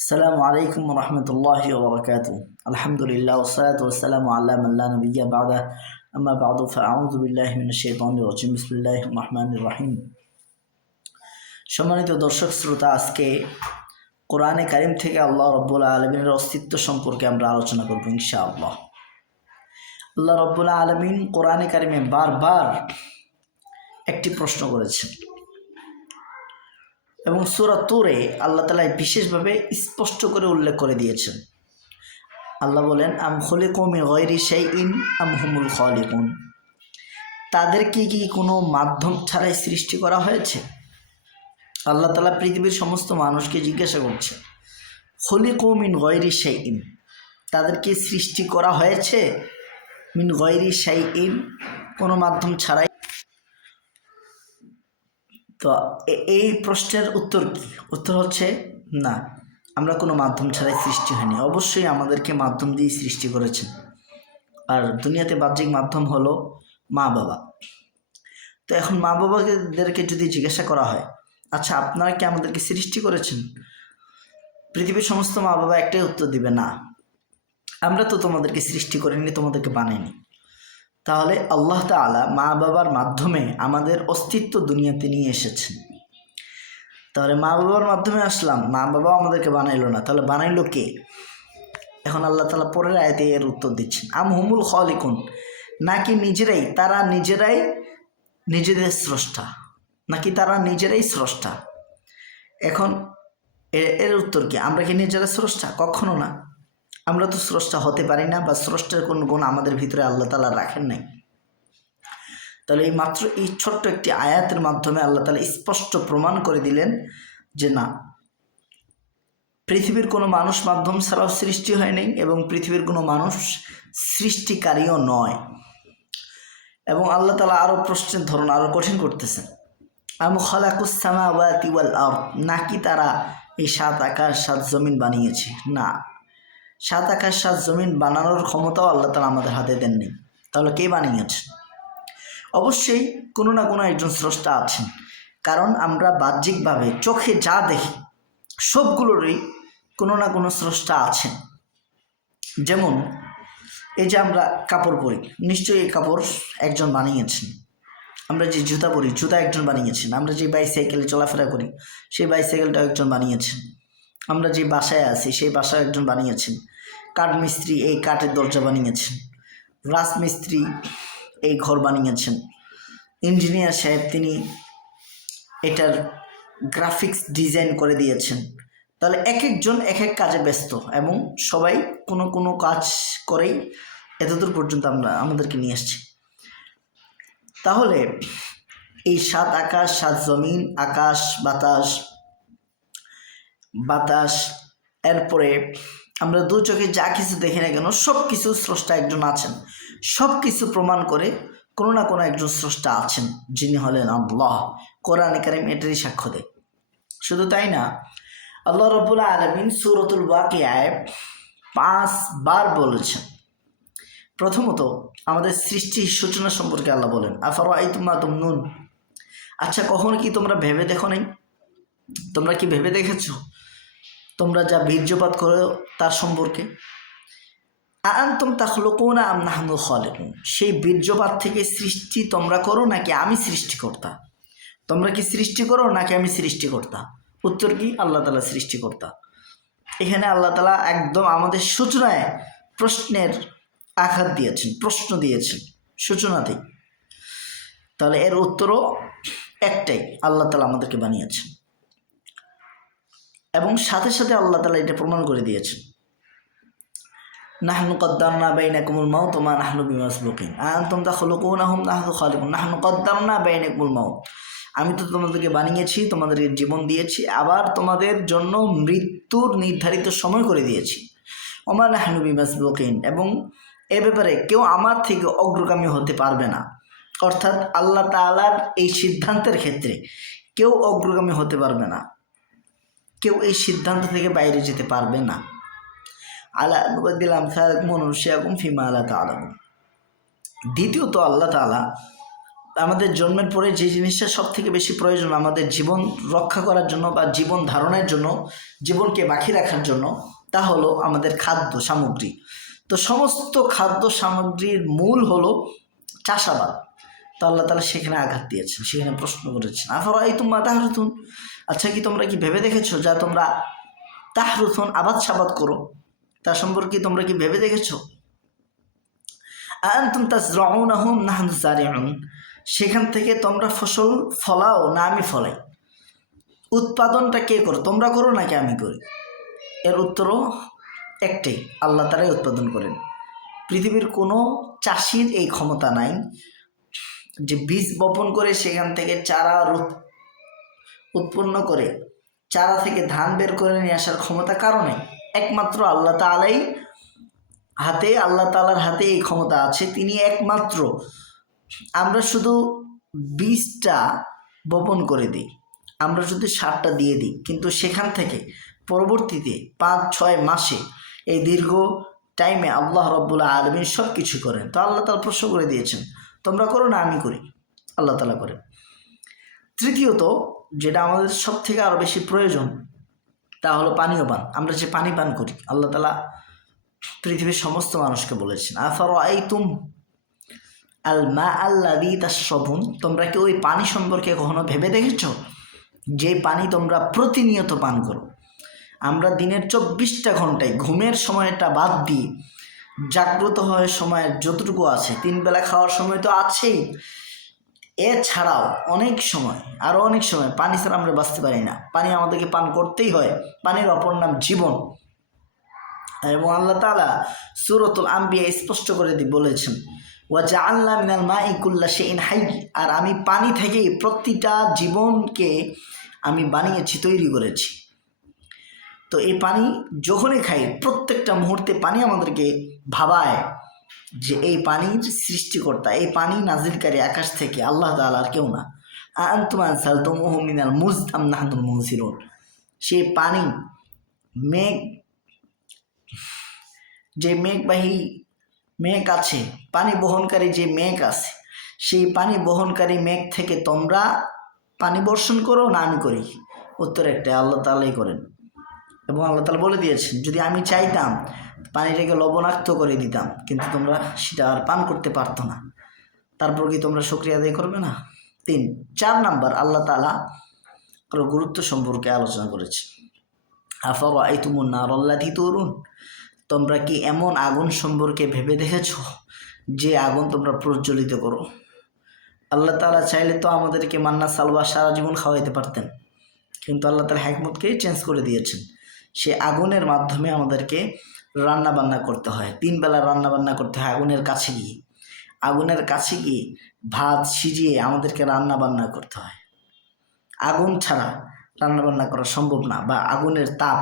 السلام عليكم ورحمة الله وبركاته. الحمد لله والصلاة والسلام على من لا نبي بعده. أما بعد فأعوذ بالله من الشيطان الرجيم. بسم الله الرحمن الرحيم. সম্মানিত দর্শক শ্রোতা, আজকে কোরআনে কারিম থেকে আল্লাহ রাব্বুল আলামিনের অস্তিত্ব সম্পর্কে আমরা আলোচনা করব ইনশাআল্লাহ। আল্লাহ রাব্বুল আলামিন কোরআনে কারিমে বারবার একটি প্রশ্ন করেছেন এবং সূরা তুরে আল্লাহ তাআলা বিশেষভাবে স্পষ্ট করে উল্লেখ করে দিয়েছেন। আল্লাহ বলেন, আম খুলিকু মিন গায়রি শাইইন আম হুমুল খালিকুন। তাদের কি কোনো মাধ্যম ছাড়াই সৃষ্টি করা হয়েছে? আল্লাহ তাআলা পৃথিবীর সমস্ত মানুষকে জিজ্ঞাসা করছে, খুলিকু মিন গায়রি শাইইন, তাদেরকে সৃষ্টি করা হয়েছে মিন গায়রি শাইইন, কোনো মাধ্যম ছাড়াই? তো এই প্রশ্নের উত্তর কি? উত্তর হচ্ছে না, আমরা কোনো মাধ্যম ছাড়াই সৃষ্টি হয়নি। অবশ্যই আমাদেরকে মাধ্যম দিয়ে সৃষ্টি করেছেন। আর দুনিয়াতে বাহ্যিক মাধ্যম হলো মা বাবা। তো এখন মা বাবাদেরকে যদি জিজ্ঞাসা করা হয়, আচ্ছা আপনারা কি আমাদেরকে সৃষ্টি করেছেন? পৃথিবীর সমস্ত মা বাবা একটাই উত্তর দিবে, না, আমরা তো তোমাদেরকে সৃষ্টি করিনি, তোমাদেরকে বানাইনি। তাহলে আল্লাহ তাআলা মা বাবার মাধ্যমে আমাদের অস্তিত্ব দুনিয়াতে নিয়ে এসেছেন। তাহলে মা বাবার মাধ্যমে আসলাম, মা বাবা আমাদেরকে বানাইলো না, তাহলে বানাইলো কে? এখন আল্লাহ তাআলা পরের আয়াতে এর উত্তর দিচ্ছেন, আম হুমুল খালিকুন, নাকি তারা নিজেরাই নিজেদের স্রষ্টা, নাকি তারা নিজেরাই স্রষ্টা? এখন এর উত্তর কি? আমরা কি নিজেরা স্রষ্টা? কখনো না। আমরা তো স্রষ্টা হতে পারি না, বা স্রষ্টার কোন গুণ আমাদের ভিতরে আল্লাহ তাআলা রাখেন নাই। তাহলে এই ছোট্ট একটি আয়াতের মাধ্যমে আল্লাহ তাআলা স্পষ্ট প্রমাণ করে দিলেন যে না, পৃথিবীর কোনো মানুষ মাধ্যম ছাড়াও সৃষ্টি হয় নাই, এবং পৃথিবীর কোনো মানুষ সৃষ্টিকারীও নয়। এবং আল্লাহ তাআলা আরও প্রশ্নের ধরন আরও কঠিন করতেছেন, আম খালাকুস সামাওয়াতি ওয়াল আরদ, নাকি তারা এই 7 আকাশ 7 জমিন বানিয়েছে? না, 7 আকাশ 7 জমিন বানানোর ক্ষমতাও আল্লাহ তাআলা আমাদের হাতে দেননি। তাহলে কে বানিয়েছেন? অবশ্যই কোনো না কোনো একজন স্রষ্টা আছেন, কারণ আমরা বাহ্যিকভাবে চোখে যা দেখি সবগুলোরই কোনো না কোনো স্রষ্টা আছেন। যেমন এই যে আমরা কাপড় পরি, নিশ্চয়ই এই কাপড় একজন বানিয়েছেন। আমরা যে জুতা পরি, জুতা একজন বানিয়েছেন। আমরা যে বাইসাইকেলে চলাফেরা করি, সেই বাইসাইকেলটাও একজন বানিয়েছেন। আমরা যে বাসায় আছি, সেই বাসা একজন বানিয়েছেন। কাঠ মিস্ত্রি এই কাঠের দরজা বানিয়েছেন। রাজমিস্ত্রি এই ঘর বানিয়েছেন। ইঞ্জিনিয়ার সাহেব তিনি এটার গ্রাফিক্স ডিজাইন করে দিয়েছেন। তাহলে এক একজন এক এক কাজে ব্যস্ত, এবং সবাই কোনো কোনো কাজ করেই এতদূর পর্যন্ত আমাদেরকে নিয়ে আসছে। তাহলে এই 7 আকাশ 7 জমিন, আকাশ বাতাস, এরপরে আমরা দু চোখে যা কিছু দেখি না কেন, সব কিছু স্রষ্টা একজন আছেন। সব কিছু প্রমাণ করে কোনো না কোনো একজন স্রষ্টা আছেন, যিনি হলেন আল্লাহ। কোরআনে কারিম এটারই সাক্ষ্য দেয়। শুধু তাই না, আল্লাহ রাব্বুল আলামিন সূরাতুল ওয়াকিয়ায় 5 বার বলেছেন। প্রথমত আমাদের সৃষ্টির সূচনা সম্পর্কে আল্লাহ বলেন, আফারাআইতুম মা তুমনুন, আচ্ছা কখনো কি তোমরা ভেবে দেখো নাই? তোমরা কি ভেবে দেখেছো তোমরা যা বীর্যপাত করো তার সম্পর্কে? আনতুম তাখলুকুনা আম নাহনুল খালিকুন, সেই বীর্যপাত থেকে সৃষ্টি তোমরা করো নাকি আমি সৃষ্টিকর্তা? তোমরা কি সৃষ্টি করো নাকি আমি সৃষ্টিকর্তা? উত্তর কি? আল্লাহ তাআলা সৃষ্টিকর্তা। এখানে আল্লাহ তাআলা একদম আমাদের সূচনায় প্রশ্নের আঘাত দিয়েছেন, প্রশ্ন দিয়েছেন সূচনাতেই। তাহলে এর উত্তরও একটাই, আল্লাহ তাআলা আমাদেরকে বানিয়েছেন। এবং সাথে সাথে আল্লাহ তাআলা এটা প্রমাণ করে দিয়েছেন, নাহনু কদ্দারনা বাইনাকুমুল মাউত ওয়া মা নাহনু বিমাসবুকিন আনতুম তাখলুকুনাহুম নাহনু খালিকুন নাহনু কদ্দারনা বাইনাকুমুল মাউত, আমি তো তোমাদেরকে বানিয়েছি, তোমাদেরকে জীবন দিয়েছি, আবার তোমাদের জন্য মৃত্যুর নির্ধারিত সময় করে দিয়েছি। ওয়া মা নাহনু বিমাসবুকিন, এবং এ ব্যাপারে কেউ আমার থেকে অগ্রগামী হতে পারবে না। অর্থাৎ আল্লাহ তাআলার এই সিদ্ধান্তের ক্ষেত্রে কেউ অগ্রগামী হতে পারবে না, কেউ এই সিদ্ধান্ত থেকে বাইরে যেতে পারবে না। আলা নুবাদদিল আমসালাকুম ওয়া নুনশিয়াকুম ফিমা লা তা'লামুন। দ্বিতীয়ত আল্লাহ তাআলা আমাদের জন্মের পরে যে জিনিসটা সব থেকে বেশি প্রয়োজন আমাদের জীবন রক্ষা করার জন্য বা জীবন ধারণের জন্য, জীবনকে বাকি রাখার জন্য, তা হলো আমাদের খাদ্য সামগ্রী। তো সমস্ত খাদ্য সামগ্রীর মূল হলো চাষাবাদ। তো আল্লাহ তাআলা সেখানে আঘাত দিয়েছেন, সেখানে প্রশ্ন করেছেন, আফারাআইতুম মা তাহরুথুন, আচ্ছা কি তোমরা কি ভেবে দেখেছো যা তোমরা তাহরুথুন আবাদ সাবাদ করো, তা সম্পর্কে তোমরা কি ভেবে দেখেছো? আনতুম তাজরাউনাহু আম নাহনু যারিউন, সেখান থেকে তোমরা ফসল ফলাও না আমি ফলাই? উৎপাদনটা কে করো, তোমরা করো নাকি আমি করি? এর উত্তরও একটাই, আল্লাহ তাআলাই উৎপাদন করেন। পৃথিবীর কোনো চাষির এই ক্ষমতা নাই যে বীজ বপন করে সেখান থেকে চারা উৎপন্ন করে, চারা থেকে ধান বের করে নিয়ে আসার ক্ষমতা কারো নেই। একমাত্র আল্লাহ তাআলাই হাতে, আল্লাহ তাআলার হাতে এই ক্ষমতা আছে, তিনি একমাত্র। আমরা শুধু বীজটা বপন করে দিই, আমরা শুধু সারটা দিয়ে দিই, কিন্তু সেখান থেকে পরবর্তীতে 5-6 মাসে এই দীর্ঘ টাইমে আল্লাহ রাব্বুল আলামিন সব কিছু করেন। তো আল্লাহ তাআলা প্রশ্ন করে দিয়েছেন, তোমরা করো না আমি করি? আল্লাহ তাআলা করেন। তৃতীয়ত, যেটা আমাদের সব থেকে আরও বেশি প্রয়োজন, তা হলো পানীয় পান। আমরা যে পানি পান করি, আল্লাহ তাআলা পৃথিবীর সমস্ত মানুষকে বলেছেন, আফারাআইতুম আল মা আল্লাযী তাশরাবুন, তোমরা কি ওই পানি সম্পর্কে কখনো ভেবে দেখেছ যে পানি তোমরা প্রতিনিয়ত পান করো? আমরা দিনের 24টা ঘন্টায় ঘুমের সময়টা বাদ দিয়ে জাগ্রত হওয়ার সময়ের যতটুকু আছে, 3 বেলা খাওয়ার সময় তো আছেই, এছাড়াও অনেক সময়, আরও অনেক সময় পানি ছাড়া আমরা বাঁচতে পারি না। পানি আমাদেরকে পান করতেই হয়, পানির অপর নাম জীবন। এবং আল্লাহ তাআলা সূরাতুল আম্বিয়া স্পষ্ট করে বলেছেন, ওয়াজআলনা মিনাল মাই কুল্লা শাইইন হাই, আর আমি পানি থেকেই প্রতিটা জীবনকে আমি বানিয়েছি, তৈরি করেছি। তো এই পানি যখনই খাই, প্রত্যেকটা মুহূর্তে পানি আমাদেরকে ভাবায় যে এই পানির সৃষ্টিকর্তা, এই পানি নাজিলকারী আকাশ থেকে আল্লাহ তাআলা, আর কেউ না। আনতুম আনজালতুমুহু মিনাল মুজদ আম নাহনুল মুনজিলুন, সেই পানি মেঘ, যে মেঘ আছে, পানি বহনকারী যে মেঘ আছে, সেই পানি বহনকারী মেঘ থেকে তোমরা পানি বর্ষণ করো না আমি করি? উত্তর একটা, আল্লাহ তাআলাই করেন। এবং আল্লাহ তাআলা বলে দিয়েছেন, যদি আমি চাইতাম পানিটাকে লবণাক্ত করে দিতাম, কিন্তু তোমরা সেটা আর পান করতে পারতো না। তারপর কি তোমরা শুকরিয়া আদায় করবে না? 4 নাম্বার, আল্লাহ তাআলা আরও গুরুত্ব সম্পর্কে আলোচনা করেছে, আফারাআইতুমুন নারাল্লাতী তুরুন, তোমরা কি এমন আগুন সম্পর্কে ভেবে দেখেছ যে আগুন তোমরা প্রজ্বলিত করো? আল্লাহ তাআলা চাইলে তো আমাদেরকে মান্না সালওয়া সারা জীবন খাওয়াইতে পারতেন, কিন্তু আল্লাহ তাআলা হিকমতকেই চেঞ্জ করে দিয়েছেন। সে আগুনের মাধ্যমে আমাদেরকে রান্না বান্না করতে হয়, 3 বেলা রান্না বান্না করতে হয় আগুনের কাছে গিয়ে, আগুনের কাছে গিয়ে ভাত সিজিয়ে আমাদেরকে রান্না বান্না করতে হয়। আগুন ছাড়া রান্না বান্না করা সম্ভব না, বা আগুনের তাপ,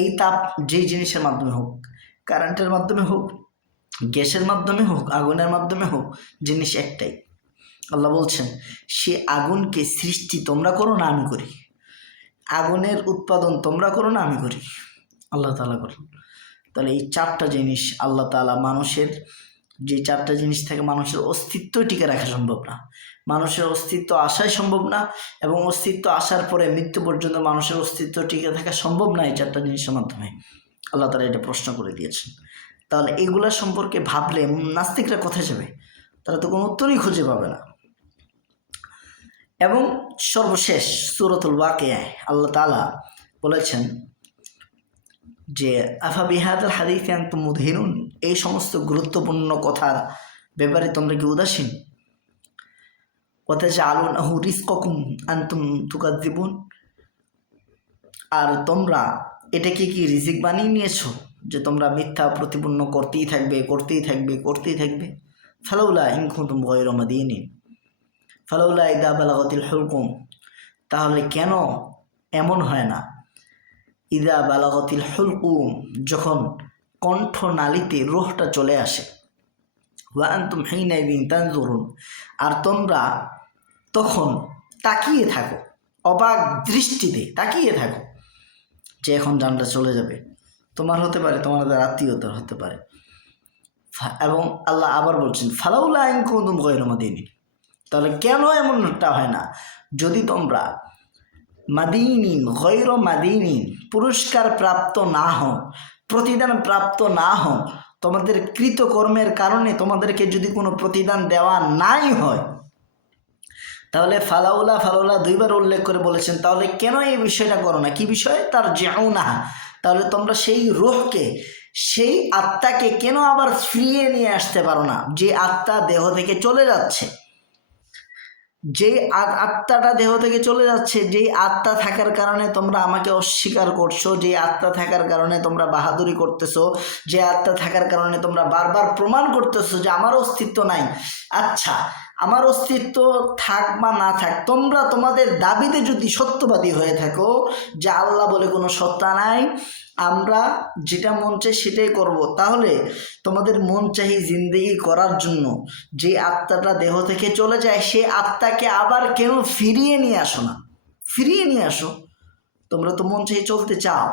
এই তাপ যেই জিনিসের মাধ্যমে হোক, কারেন্টের মাধ্যমে হোক, গ্যাসের মাধ্যমে হোক, আগুনের মাধ্যমে হোক, জিনিস একটাই। আল্লাহ বলছেন, সে আগুনকে সৃষ্টি তোমরা করো না আমি করি? আগুনের উৎপাদন তোমরা করো না আমি করি? আল্লাহ তাআলা করেন। তাহলে এই 4টা জিনিস আল্লাহ তাআলা, মানুষের যে 4টা জিনিস থেকে মানুষের অস্তিত্ব টিকে রাখা সম্ভব না, মানুষের অস্তিত্ব আসাই সম্ভব না, এবং অস্তিত্ব আসার পরে মৃত্যু পর্যন্ত মানুষের অস্তিত্ব টিকে থাকা সম্ভব না এই 4টা জিনিসের মাধ্যমে। আল্লাহ তাআলা এটা প্রশ্ন করে দিয়েছেন। তাহলে এগুলা সম্পর্কে ভাবলে নাস্তিকরা কোথায় যাবে? তারা তো কোনো উত্তরই খুঁজে পাবে না। এবং সর্বশেষ সূরাতুল ওয়াকিয়ায় আল্লাহ তাআলা বলেছেন যে আফা বিহাদাল হাদিসি আনতুম মুদহিনুন, এই সমস্ত গুরুত্বপূর্ণ কথার ব্যাপারে তোমরা কি উদাসীন? ওয়াতাজআলুনাহু রিজকাকুম আনতুম তুকাযযিবুন, আর তোমরা এটাকে কি রিজিক বানিয়ে নিয়েছো যে তোমরা মিথ্যা প্রতিপন্ন করতেই থাকবে, করতেই থাকবে, করতেই থাকবে? ফালাউলা ইন কুনতুম গায়রা মাদিনিন ফালাউলা ইযা বালাগাতিল হুলকুম, তাহলে কেন এমন হয় না, ইযা বালাগাতিল হুলকুম, যখন কণ্ঠনালীতে রূহটা চলে আসে, ওয়া আনতুম হিনাইযিন তানজুরুন, আর তোমরা তখন তাকিয়ে থাকো, অবাক দৃষ্টিতে তাকিয়ে থাকো যে এখন জানটা চলে যাবে, তোমার হতে পারে, তোমাদের আত্মীয়তার হতে পারে। এবং আল্লাহ আবার বলছেন, ফালাউলা ইন কুনতুম গায়রা মাদিনিন, তাহলে কেন এমনটা হয় না? যদি তোমরা মাদিনিন গৈর মাদিনিন পুরস্কার প্রাপ্ত না হও, প্রতিদান প্রাপ্ত না হও, তোমাদের কৃতকর্মের কারণে তোমাদেরকে যদি কোনো প্রতিদান দেওয়া নাই হয়, তাহলে ফালাউলা দুইবার উল্লেখ করে বলেছেন, তাহলে কেন এই বিষয়টা করো না? কি বিষয়? তার জিউনা, তাহলে তোমরা সেই রূহকে, সেই আত্মাকে কেন আবার ফিরিয়ে নিয়ে আসতে পারো না? যে আত্মা দেহ থেকে চলে যাচ্ছে, যেই আত্মাটা দেহ থেকে চলে যাচ্ছে, যেই আত্মা থাকার কারণে তোমরা আমাকে অস্বীকার করছো, যে আত্মা থাকার কারণে তোমরা বাহাদুরি করতেছো, যে আত্মা থাকার কারণে তোমরা বারবার প্রমাণ করতেছো যে আমার অস্তিত্ব নাই। আচ্ছা, আমার অস্তিত্ব থাক বা না থাক, তোমরা তোমাদের দাবিতে যদি সত্যবাদী হয়ে থাকো যে আল্লাহ বলে কোনো সত্তা নাই, আমরা যেটা মন চাই সেটাই করব, তাহলে তোমাদের মন চাহি জিন্দেগি করার জন্য যে আত্মাটা দেহ থেকে চলে যায়, সেই আত্মাকে আবার কেন ফিরিয়ে নিয়ে আসো না? ফিরিয়ে নিয়ে আসো। তোমরা তো মন চাহি চলতে চাও।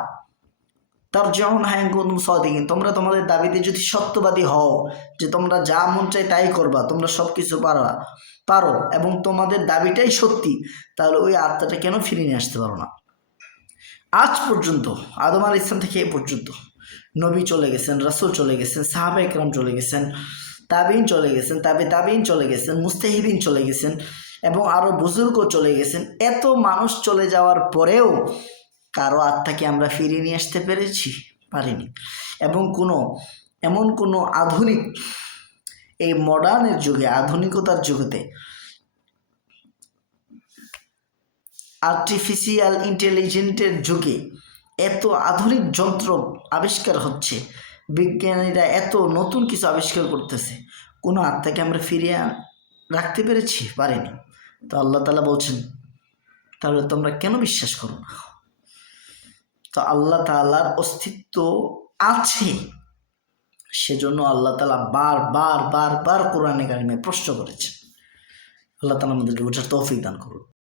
তার যেমন হায়গুন সদিকিন, তোমরা তোমাদের দাবিতে যদি সত্যবাদী হও যে তোমরা যা মন চাই তাই করবা, তোমরা সব কিছু পারো এবং তোমাদের দাবিটাই সত্যি, তাহলে ওই আত্মাটা কেন ফিরিয়ে নিয়ে আসতে পারো না? আজ পর্যন্ত আদম আলাইহিস সালাম থেকে এ পর্যন্ত নবী চলে গেছেন, রাসূল চলে গেছেন, সাহাবা একরাম চলে গেছেন, তাবিন চলে গেছেন, তাবিন চলে গেছেন, মুস্তাহিদিন চলে গেছেন এবং আরও বুজুর্গও চলে গেছেন। এত মানুষ চলে যাওয়ার পরেও কারো আত্মাকে আমরা ফিরিয়ে নিয়ে আসতে পেরেছি? পারিনি। এবং এমন কোনো আধুনিক, এই মডার্নের যুগে, আধুনিকতার যুগেতে আর্টিফিশিয়াল ইন্টেলিজেন্সের যুগে এত আধুনিক যন্ত্র আবিষ্কার হচ্ছে, বিজ্ঞানীরা এত নতুন কিছু আবিষ্কার করতেছে, কোনো আত্মাকে আমরা ফিরিয়ে রাখতে পেরেছি? পারিনি। তো আল্লাহ তাআলা বলছেন, তাহলে তোমরা কেন বিশ্বাস করো না? তো আল্লাহ তাআলার অস্তিত্ব আছে, সেজন্য আল্লাহ তাআলা বার কোরআনে কারিমে প্রশ্ন করেছেন। আল্লাহ তাআলা আমাদেরকে বোঝার তৌফিক দান করুন।